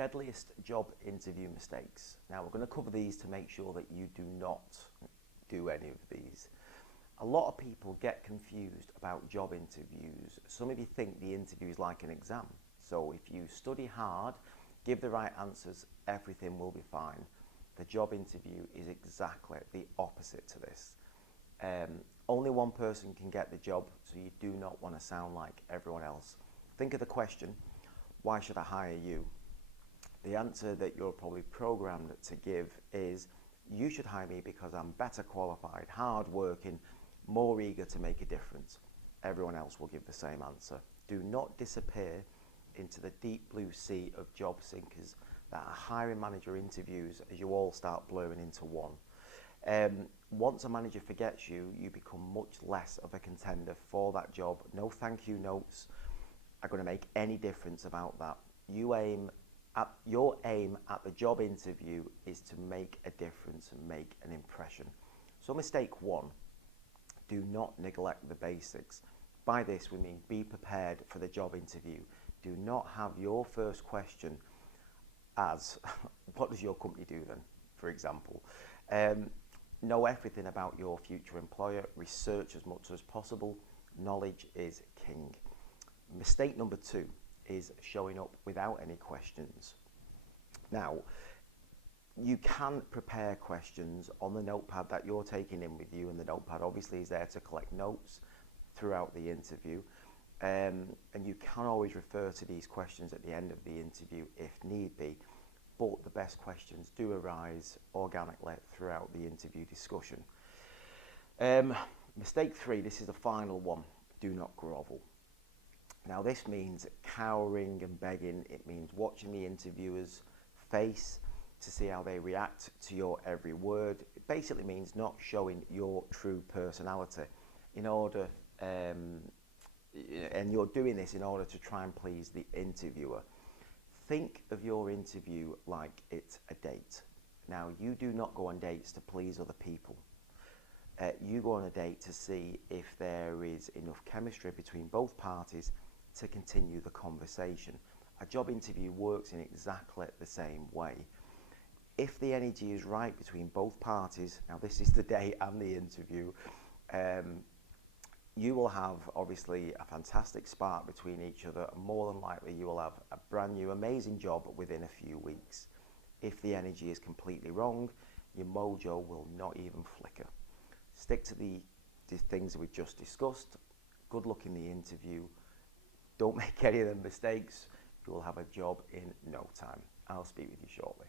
Deadliest job interview mistakes. Now we're going to cover these to make sure that you do not do any of these. A lot of people get confused about job interviews. Some of you think the interview is like an exam. So if you study hard, give the right answers, everything will be fine. The job interview is exactly the opposite to this. Only one person can get the job, so you do not want to sound like everyone else. Think of the question, why should I hire you? The answer that you're probably programmed to give is, you should hire me because I'm better qualified, hard-working, more eager to make a difference. Everyone else will give the same answer. Do not disappear into the deep blue sea of job seekers that a hiring manager interviews as you all start blurring into one. Once a manager forgets you, you become much less of a contender for that job. No thank you notes are going to make any difference about that. Your aim at the job interview is to make a difference and make an impression. So mistake one, do not neglect the basics. By this we mean be prepared for the job interview. Do not have your first question as, what does your company do then, for example. Know everything about your future employer, research as much as possible. Knowledge is king. Mistake number two is showing up without any questions. Now, you can prepare questions on the notepad that you're taking in with you, and the notepad obviously is there to collect notes throughout the interview. And you can always refer to these questions at the end of the interview if need be, but the best questions do arise organically throughout the interview discussion. Mistake three, this is the final one, do not grovel. Now this means cowering and begging. It means watching the interviewer's face to see how they react to your every word. It basically means not showing your true personality in order, and you're doing this in order to try and please the interviewer. Think of your interview like it's a date. Now, you do not go on dates to please other people. You go on a date to see if there is enough chemistry between both parties to continue the conversation. A job interview works in exactly the same way. If the energy is right between both parties, now this is the date and the interview, you will have obviously a fantastic spark between each other, and more than likely you will have a brand new amazing job within a few weeks. If the energy is completely wrong, your mojo will not even flicker. Stick to the things that we've just discussed. Good luck in the interview. Don't make any of the mistakes. You will have a job in no time. I'll speak with you shortly.